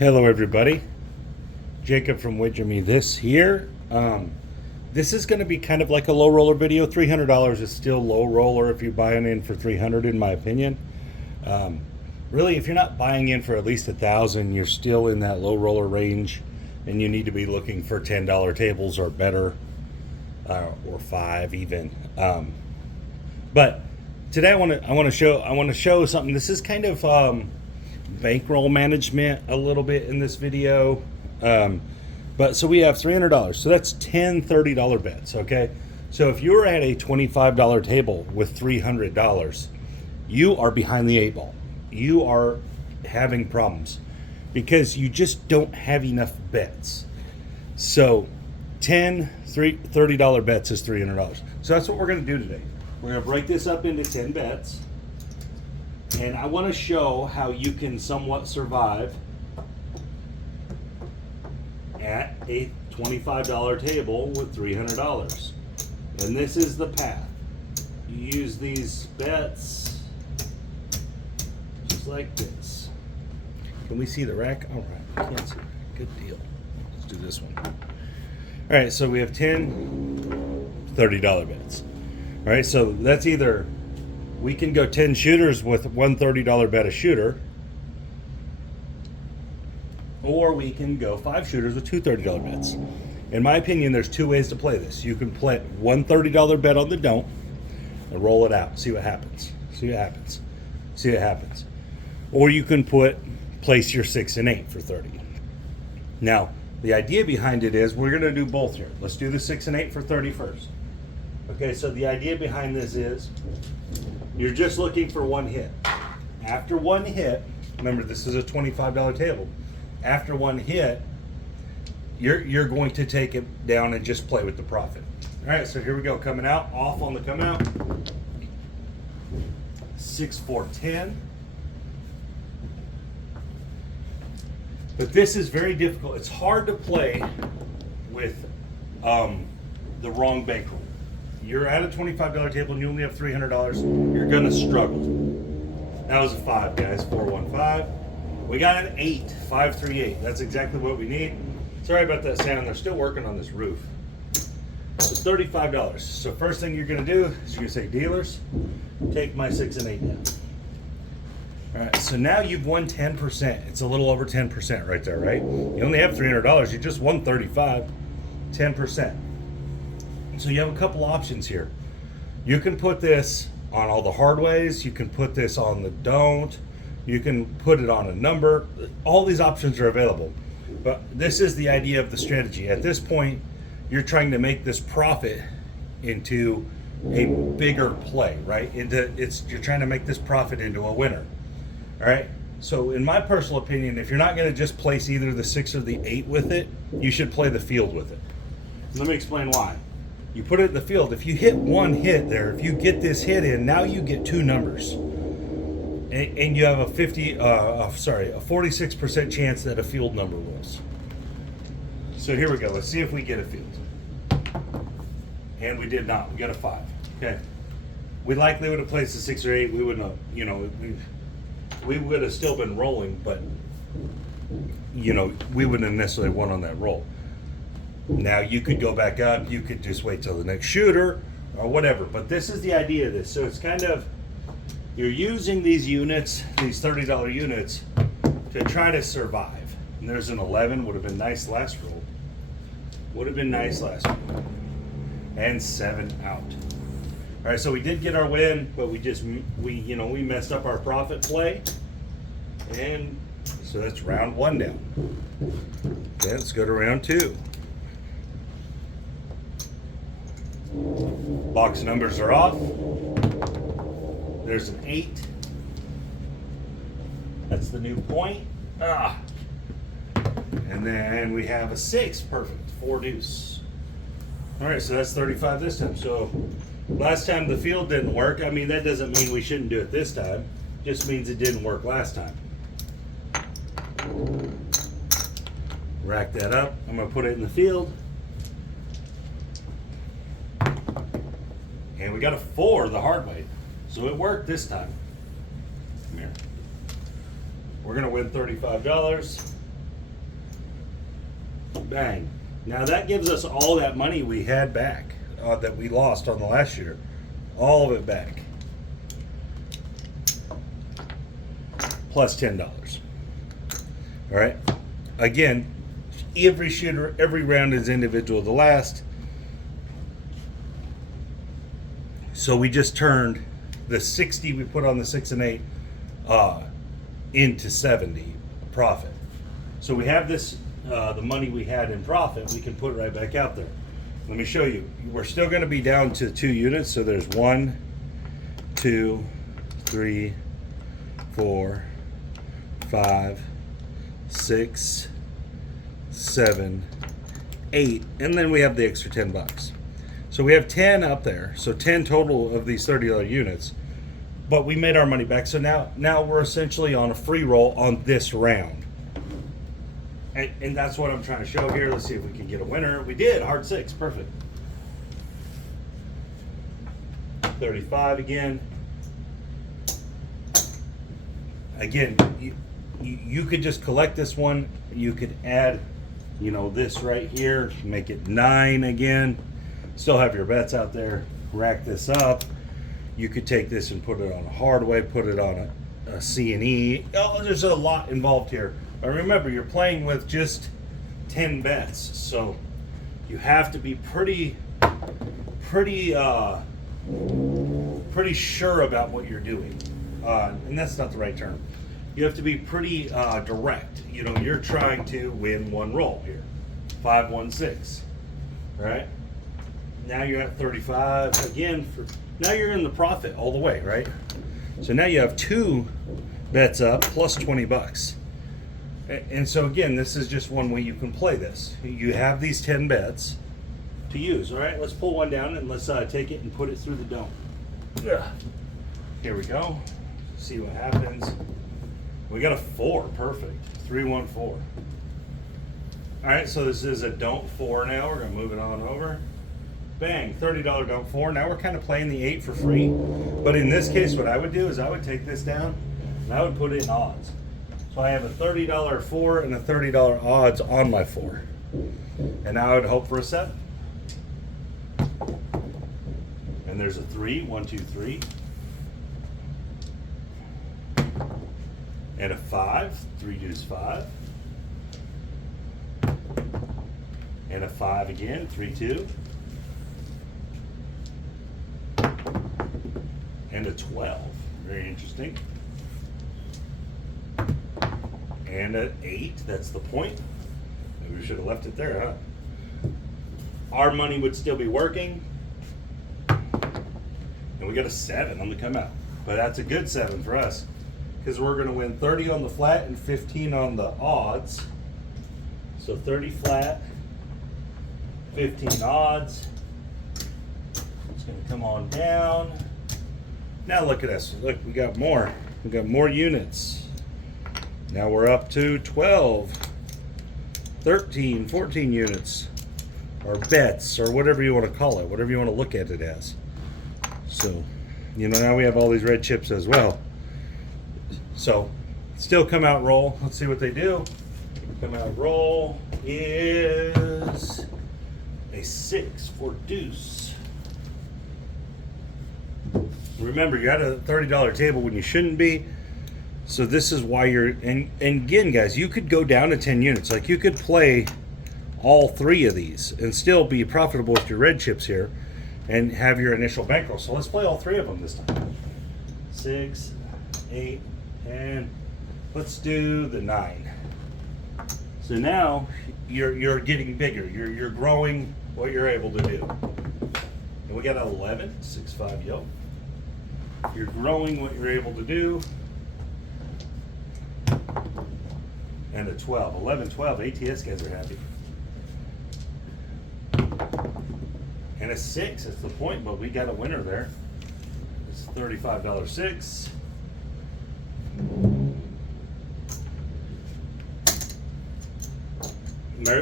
Hello everybody, Jacob from Widgerme this here. This is going to be kind of like a low roller video. $300 is still low roller if you're buying in for $300 in my opinion. Really, if you're not buying in for at least $1,000, you're still in that low roller range, and you need to be looking for $10 tables or better, or $5 even. But today I want to show something. This is kind of bankroll management a little bit in this video. But so we have $300, so that's 10 $30 bets. Okay, so if you're at a $25 table with $300, you are behind the 8 ball. You are having problems because you just don't have enough bets. So 10 $30 bets is $300. So that's what we're going to do today. We're going to break this up into 10 bets, and I want to show how you can somewhat survive at a $25 table with $300. And this is the path. You use these bets just like this. Can we see the rack? All right, we can't see. Good deal. Let's do this one. All right, so we have 10 $30 bets. All right, so that's either we can go 10 shooters with one $30 bet a shooter, or we can go 5 shooters with two $30 bets. In my opinion, there's 2 ways to play this. You can play one $30 bet on the don't and roll it out. See what happens. See what happens. See what happens. Or you can place your 6 and 8 for 30. Now, the idea behind it is we're going to do both here. Let's do the 6 and 8 for 30 first. Okay, so the idea behind this is you're just looking for one hit. After one hit, remember this is a $25 table. After one hit, you're going to take it down and just play with the profit. All right, so here we go. Coming out, off on the come out. 6 4 10. But this is very difficult. It's hard to play with the wrong bankroll. You're at a $25 table and you only have $300. You're gonna struggle. That was a 5, guys. 4 1 5. We got an 8, 5 3 8. That's exactly what we need. Sorry about that sound. They're still working on this roof. So $35. So first thing you're gonna do is you're gonna say, dealers, take my 6 and 8 down. All right. So now you've won 10%. It's a little over 10% right there, right? You only have $300. You just won 35. 10%. So you have a couple options here. You can put this on all the hard ways. You can put this on the don't. You can put it on a number. All these options are available. But this is the idea of the strategy. At this point, you're trying to make this profit into a bigger play, right? You're trying to make this profit into a winner. All right? So in my personal opinion, if you're not going to just place either the 6 or the 8 with it, you should play the field with it. Let me explain why. You put it in the field. If you hit one hit there, if you get this hit in, now you get 2 numbers, and you have a 46% chance that a field number rolls. So here we go. Let's see if we get a field. And we did not. We got a 5. Okay. We likely would have placed a 6 or 8. We wouldn't have. We would have still been rolling, but we wouldn't have necessarily won on that roll. Now you could go back up, you could just wait till the next shooter or whatever, but this is the idea of this. So it's kind of, you're using these units, these $30 units, to try to survive. And there's an 11, would have been nice last roll. Would have been nice last roll. And 7 out. All right, so we did get our win, but we messed up our profit play. And so that's round 1 down. Okay, let's go to round 2. Box numbers are off. There's an 8. That's the new point. And then we have a 6. Perfect. 4 deuce. All right, so that's 35 this time. So last time the field didn't work. I mean, that doesn't mean we shouldn't do it this time. Just means it didn't work last time. Rack that up. I'm going to put it in the field. And we got a 4 the hard way. So it worked this time. Come here. We're going to win $35. Bang. Now that gives us all that money we had back that we lost on the last year. All of it back. Plus $10. All right. Again, every shooter, every round is individual. The last. So we just turned the 60 we put on the 6 and 8 into 70 profit. So we have this, the money we had in profit, we can put right back out there. Let me show you. We're still going to be down to 2 units. So there's 1, 2, 3, 4, 5, 6, 7, 8, and then we have the extra $10. So we have 10 up there. So 10 total of these $30 units. But we made our money back. So now we're essentially on a free roll on this round. And that's what I'm trying to show here. Let's see if we can get a winner. We did, hard 6, perfect. 35 again. Again, you could just collect this one. You could add, this right here, make it 9 again. Still have your bets out there. Rack this up. You could take this and put it on a hard way, put it on a C and E. Oh, there's a lot involved here. But remember, you're playing with just 10 bets, so you have to be pretty sure about what you're doing. And that's not the right term. You have to be pretty direct. You're trying to win one roll here. 5, 1, 6. Right? Now you're at 35 again. Now you're in the profit all the way, right? So now you have 2 bets up plus $20. And so again, this is just one way you can play this. You have these 10 bets to use. All right, let's pull one down and let's take it and put it through the dome. Here we go. See what happens. We got a 4, perfect. 3, 1, 4. All right, so this is a don't 4 now. We're gonna move it on over. Bang, $30 don't 4. Now we're kind of playing the 8 for free. But in this case, what I would do is I would take this down and I would put it in odds. So I have a $30 4 and a $30 odds on my 4. And now I would hope for a 7. And there's a 3, 1, 2, 3. And a 5, 3 deuce 5. And a 5 again, 3, 2. And a 12, very interesting. And an 8, that's the point. Maybe we should have left it there, huh? Our money would still be working. And we got a 7 on the come out. But that's a good 7 for us, because we're going to win 30 on the flat and 15 on the odds. So 30 flat, 15 odds. It's going to come on down. Now look at us. Look, we got more. We got more units. Now we're up to 12, 13, 14 units, or bets, or whatever you want to call it, whatever you want to look at it as. So, now we have all these red chips as well. So, still come out roll. Let's see what they do. Come out roll is a 6 for deuce. Remember, you're at a $30 table when you shouldn't be. So this is why you're, and again, guys, you could go down to 10 units. Like, you could play all 3 of these and still be profitable with your red chips here and have your initial bankroll. So let's play all 3 of them this time. 6, 8, and let's do the 9. So now you're getting bigger. You're growing what you're able to do. And we got an 11, 6, 5 yoke. You're growing what you're able to do. And a 12, 11, 12, ATS guys are happy. And a 6, that's the point, but we got a winner there. It's $35 6.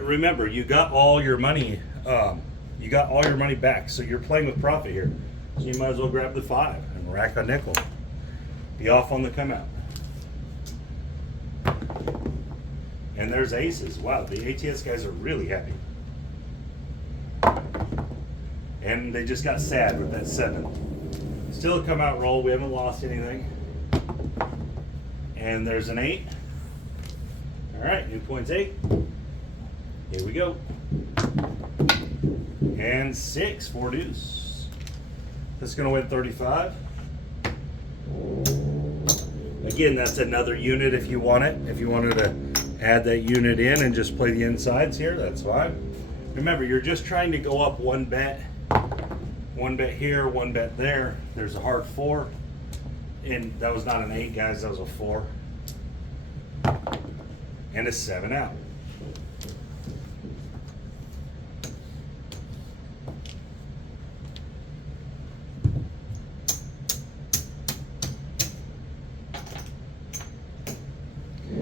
Remember, you got all your money. You got all your money back, so you're playing with profit here. So you might as well grab the 5 and rack a nickel. Be off on the come out. And there's aces. Wow, the ATS guys are really happy. And they just got sad with that 7. Still a come out roll. We haven't lost anything. And there's an 8. All right, new points 8. Here we go. And 6, 4 deuce. This is going to win 35. Again, that's another unit if you want it. If you wanted to add that unit in and just play the insides here, that's fine. Remember, you're just trying to go up one bet. One bet here, one bet there. There's a hard 4. And that was not an 8, guys. That was a 4. And a 7 out.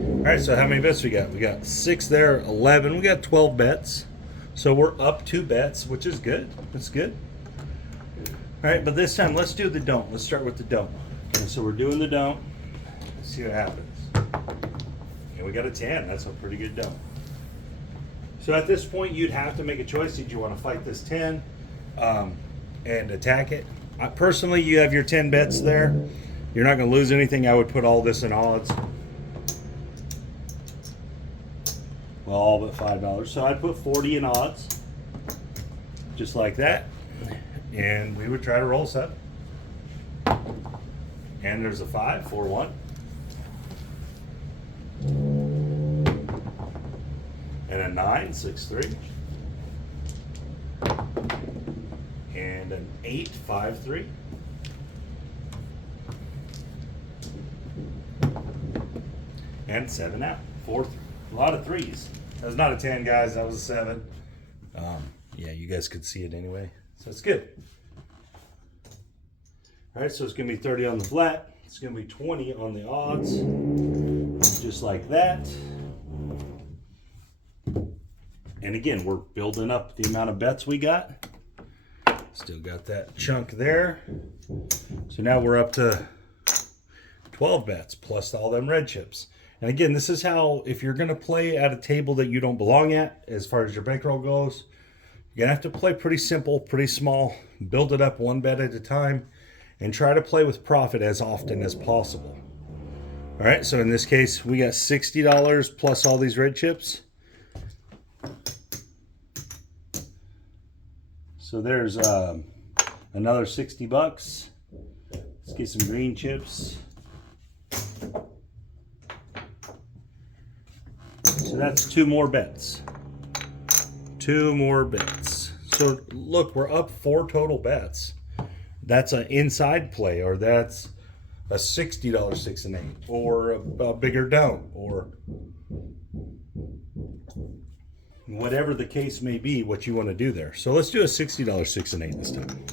All right, so how many bets we got? We got 6 there, 11. We got 12 bets. So we're up 2 bets, which is good. That's good. All right, but this time let's do the don't. Let's start with the don't. Okay, so we're doing the don't. Let's see what happens. And we got a 10. That's a pretty good don't. So at this point, you'd have to make a choice. Did you want to fight this 10 and attack it? Personally, you have your 10 bets there. You're not going to lose anything. I would put all this in odds. Well, all but $5. So I'd put 40 in odds, just like that. And we would try to roll 7. And there's a 5, 4, 1. And a 9, 6, 3. And an 8, 5, 3. And 7 out, 4, 3. A lot of 3s. That was not a 10, guys. That was a 7. Yeah, you guys could see it anyway. So it's good. All right, so it's going to be 30 on the flat. It's going to be 20 on the odds. Just like that. And again, we're building up the amount of bets we got. Still got that chunk there. So now we're up to 12 bets plus all them red chips. And again, this is how, if you're going to play at a table that you don't belong at, as far as your bankroll goes, you're going to have to play pretty simple, pretty small, build it up one bet at a time, and try to play with profit as often as possible. All right, so in this case, we got $60 plus all these red chips. So there's another 60 bucks. Let's get some green chips. So that's 2 more bets. 2 more bets. So look, we're up 4 total bets. That's an inside play, or that's a $60 6 and 8, or a bigger don't, or whatever the case may be, what you want to do there. So let's do a $60 6 and 8 this time.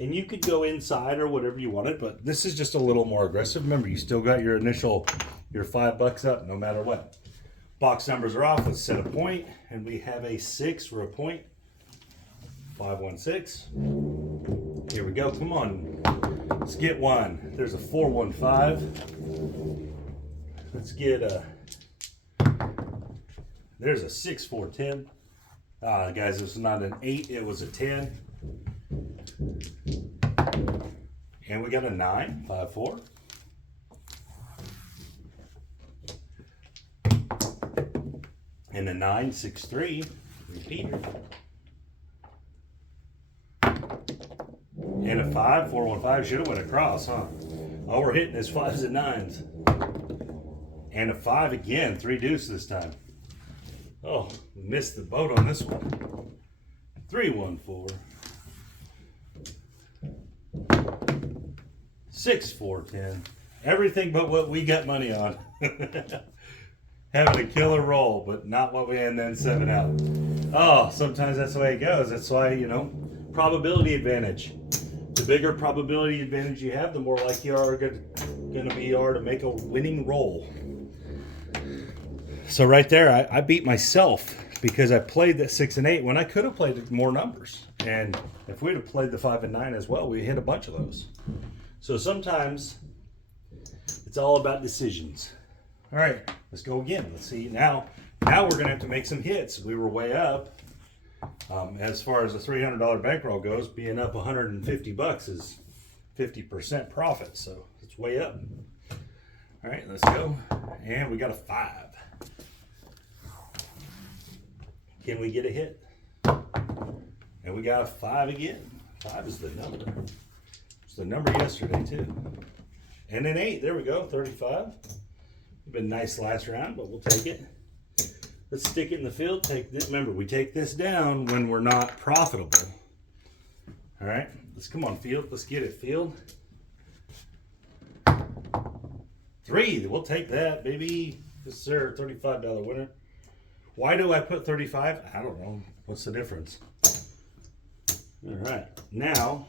And you could go inside or whatever you wanted, but this is just a little more aggressive. Remember, you still got your initial, your $5 up no matter what. Box numbers are off. Let's set a point, and we have a 6 for a point. 5, 1, 6. Here we go. Come on. Let's get one. There's a 4, 1, 5. Let's get a. There's a 6, 4, 10. Guys, this is not an 8. It was a 10. And we got a 9, 5, 4. And a 9, 6, 3. Repeater. And a 5, 4, 1, 5. Should have went across, huh? All we're hitting is 5s and 9s. And a 5 again. 3 deuce this time. Oh, missed the boat on this one. 3, 1, 4. 6, 4, 10. Everything but what we got money on. Having a killer roll, but not what we had, and then 7 out. Oh, sometimes that's the way it goes. That's why, you know, probability advantage. The bigger probability advantage you have, the more likely you are going to be to make a winning roll. So right there, I beat myself because I played that 6 and 8 when I could have played more numbers. And If we'd have played the 5 and 9 as well, we hit a bunch of those. So sometimes it's all about decisions. All right, let's go again. Let's see. Now we're going to have to make some hits. We were way up. As far as the $300 bankroll goes, being up 150 bucks is 50% profit. So it's way up. All right, let's go. And we got a 5. Can we get a hit? And we got a 5 again. 5 is the number. It's the number yesterday too. And an 8, there we go, 35. Been nice last round, but we'll take it. Let's stick it in the field. Take this. Remember, we take this down when we're not profitable. All right, let's come on, field. Let's get it, field. 3, we'll take that, baby. Yes, sir, $35 winner. Why do I put 35? I don't know. What's the difference? All right, now,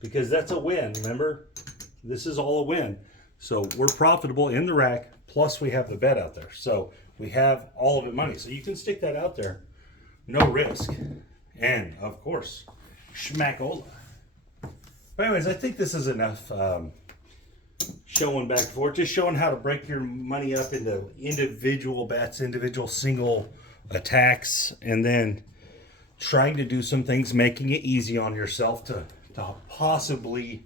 because that's a win, remember? This is all a win. So we're profitable in the rack, plus we have the bet out there. So we have all of it money. So you can stick that out there, no risk. And, of course, schmackola. But anyways, I think this is enough showing back and forth, just showing how to break your money up into individual bets, individual single attacks, and then trying to do some things, making it easy on yourself to possibly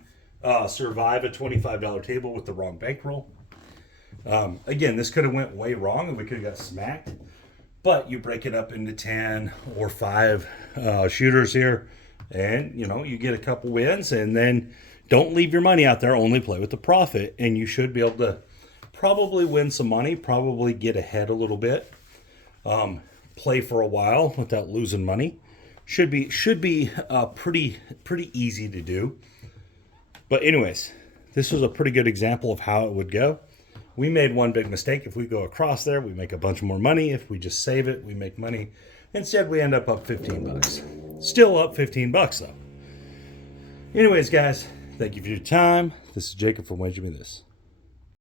survive a $25 table with the wrong bankroll. Again, this could have went way wrong and we could have got smacked, but you break it up into 10 or 5 shooters here, and you get a couple wins, and then don't leave your money out there, only play with the profit, and you should be able to probably win some money, probably get ahead a little bit, play for a while without losing money. Should be pretty easy to do. But anyways, this was a pretty good example of how it would go. We made one big mistake. If we go across there, we make a bunch more money. If we just save it, we make money. Instead, we end up 15 bucks. Still up 15 bucks though. Anyways, guys, thank you for your time. This is Jacob from Wager Me This.